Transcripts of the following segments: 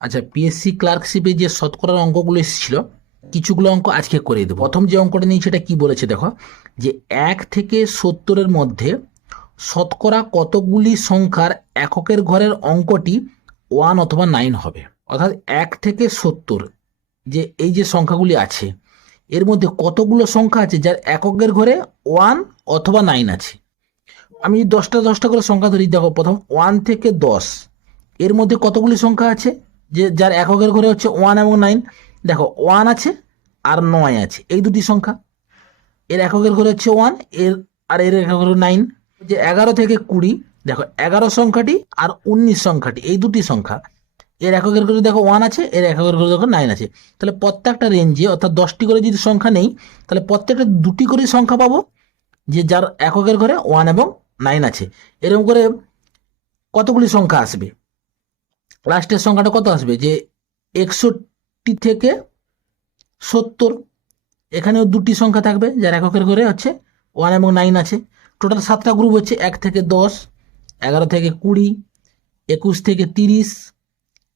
আচ্ছা পিএসসি ক্লার্কশিপে যে শতকরার অঙ্কগুলো এসেছিল, কিছুগুলো অঙ্ক আজকে করে দেবো। প্রথম যে অঙ্কটা নিয়েছি সেটা কি বলেছে দেখো? যে এক থেকে সত্তরের মধ্যে শতকরা কতগুলি সংখ্যার এককের ঘরের অঙ্কটি ওয়ান অথবা নাইন হবে। অর্থাৎ এক থেকে সত্তর যে এই যে সংখ্যাগুলি আছে, এর মধ্যে কতগুলো সংখ্যা আছে যার এককের ঘরে ওয়ান অথবা নাইন আছে? আমি দশটা দশটা করে সংখ্যা ধরি, দেখো প্রথম ওয়ান থেকে দশ, এর মধ্যে কতগুলি সংখ্যা আছে? যে যার এককের ঘরে হচ্ছে ওয়ান এবং নাইন দেখো ওয়ান আছে আর নয় আছে, এই দুটি সংখ্যা। এর এককের ঘরে হচ্ছে ওয়ানের, আর এর এককের নাইন যে এগারো থেকে কুড়ি, দেখো, এগারো সংখ্যাটি আর উনিশ সংখ্যাটি, এই দুটি সংখ্যা। এর এককের ঘরে দেখো ওয়ান আছে, এর এককের ঘরে দেখো নাইন আছে। তাহলে প্রত্যেকটা রেঞ্জে অর্থাৎ দশটি করে যদি সংখ্যা নেই, তাহলে প্রত্যেকটা দুটি করে সংখ্যা পাবো, যে যার এককের ঘরে ওয়ান এবং নাইন আছে। এরকম করে কতগুলি সংখ্যা আসবে? লাস্টের সংখ্যাটা কত আসবে? যে একষট্টি থেকে সত্তর। এখানেও দুটি সংখ্যা থাকবে, যার এককের ঘরে হচ্ছে ওয়ান এবং নাইন আছে। টোটাল সাতটা গ্রুপ হচ্ছে এক থেকে দশ, এগারো থেকে কুড়ি, একুশ থেকে তিরিশ,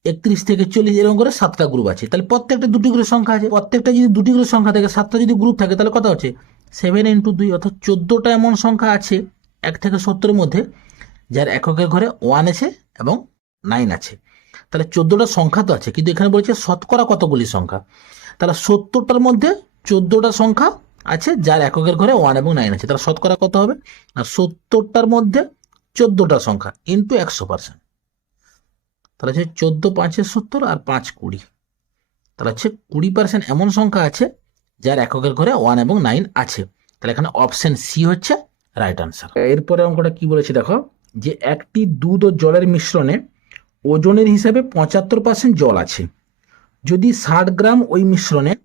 একত্রিশ থেকে চল্লিশ, এরকম করে সাতটা গ্রুপ আছে। তাহলে প্রত্যেকটা দুটি করে সংখ্যা আছে। প্রত্যেকটা যদি দুটি করে সংখ্যা থাকে, সাতটা যদি গ্রুপ থাকে, তাহলে কত হচ্ছে? সেভেন ইন্টু দুই, অর্থাৎ চোদ্দোটা এমন সংখ্যা আছে এক থেকে সত্তরের মধ্যে, যার এককের ঘরে ওয়ান আছে এবং নাইন আছে। তাহলে চোদ্দোটা সংখ্যা তো আছে, কিন্তু এখানে বলছে শতকরা কতগুলি সংখ্যা? তাহলে সত্তরটার মধ্যে চোদ্দোটা সংখ্যা আছে, যার এককের ঘরে ওয়ান এবং নাইন আছে, তাহলে শতকরা কত হবে? আর সত্তরটার মধ্যে চোদ্দোটা সংখ্যা ইন্টু একশো পার্সেন্ট তাহলে হচ্ছে চোদ্দ পাঁচের সত্তর আর পাঁচ কুড়ি। তাহলে হচ্ছে কুড়ি পার্সেন্ট এমন সংখ্যা আছে, যার এককের ঘরে ওয়ান এবং নাইন আছে। তাহলে এখানে অপশন সি হচ্ছে রাইট আনসার এরপরে অঙ্কটা কি বলেছে দেখো? যে একটি দুধ ও জলের মিশ্রণে ওজনের হিসাবে পঁচাত্তর পার্সেন্ট জল আছে। যদি ষাট গ্রাম ওই মিশ্রণে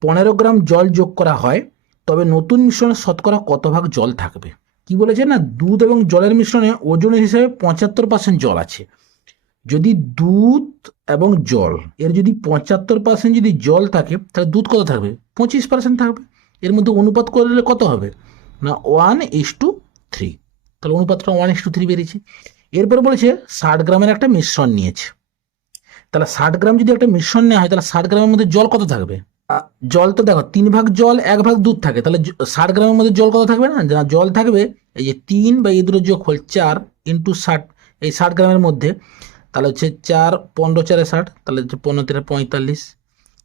পনেরো গ্রাম জল যোগ করা হয়, তবে নতুন মিশ্রণে শতকরা কত ভাগ জল থাকবে? কি বলেছে না? দুধ এবং জলের মিশ্রণে ওজনের হিসাবে পঁচাত্তর পার্সেন্ট জল আছে। যদি দুধ এবং জল, এর যদি পঁচাত্তর পার্সেন্ট যদি জল থাকে, তাহলে দুধ কত থাকবে? পঁচিশ পার্সেন্ট থাকবে। এর মধ্যে অনুপাত করলে কত হবে? না ওয়ান ইস টু থ্রি তাহলে অনুপাতটা ওয়ান ইস টু থ্রি বেরিয়েছে। এরপর বলেছে ষাট গ্রামের একটা মিশ্রণ নিয়েছে। তাহলে ষাট গ্রাম যদি একটা মিশ্রণ নেওয়া হয়, তাহলে ষাট গ্রামের মধ্যে জল কত থাকবে? জল তো দেখো, তিন ভাগ জল, এক ভাগ দুধ থাকে। তাহলে ষাট গ্রামের মধ্যে জল কত থাকবে না? জল থাকবে এই যে তিন বা এই দুটো যোগ হল চার ইন্টু ষাট, এই ষাট গ্রামের মধ্যে। তাহলে হচ্ছে চার পনেরো চারে ষাট, তাহলে হচ্ছে পনেরো তেরো পঁয়তাল্লিশ।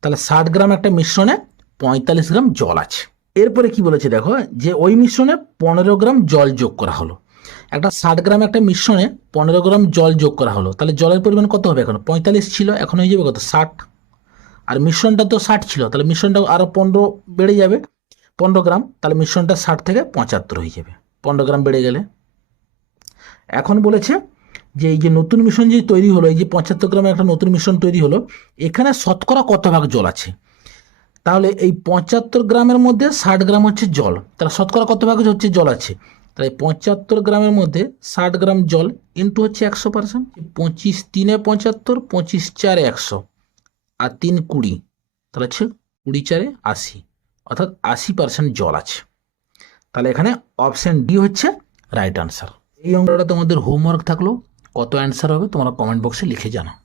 তাহলে ষাট গ্রাম একটা মিশ্রণে পঁয়তাল্লিশ গ্রাম জল আছে। এরপরে কি বলেছে দেখো, যে ওই মিশ্রণে পনেরো গ্রাম জল যোগ করা হলো। একটা ষাট গ্রাম একটা মিশ্রণে পনেরো গ্রাম জল যোগ করা হলো। তাহলে জলের পরিমাণ কত হবে এখন? পঁয়তাল্লিশ ছিল, এখন হয়ে যাবে কত? ষাট। আর মিশ্রণটা তো ষাট ছিল, তাহলে মিশ্রণটা আরও পনেরো বেড়ে যাবে। পনেরো গ্রাম, তাহলে মিশ্রণটা ষাট থেকে পঁচাত্তর হয়ে যাবে। পনেরো গ্রাম বেড়ে গেলে। এখন বলেছে যে এই যে নতুন মিশ্রণ যে তৈরি হলো, এই যে পঁচাত্তর গ্রামের একটা নতুন মিশ্রণ তৈরি হলো, এখানে শতকরা কত ভাগ জল আছে? তাহলে এই পঁচাত্তর গ্রামের মধ্যে ষাট গ্রাম হচ্ছে জল। তাহলে শতকরা কত ভাগ হচ্ছে জল আছে? তাই পঁচাত্তর গ্রামের মধ্যে ষাট গ্রাম জল ইন্টু হচ্ছে একশো পার্সেন্ট পঁচিশ তিনে পঁচাত্তর, পঁচিশ চারে একশো আর তিন কুড়ি, তাহলে হচ্ছে কুড়ি চারে আশি, অর্থাৎ আশি পার্সেন্ট জল আছে। তাহলে এখানে অপশান ডি হচ্ছে রাইট আনসার এই অঙ্কটা তোমাদের হোমওয়ার্ক থাকল, কত অ্যান্সার হবে তোমরা কমেন্ট বক্সে লিখে জানাও।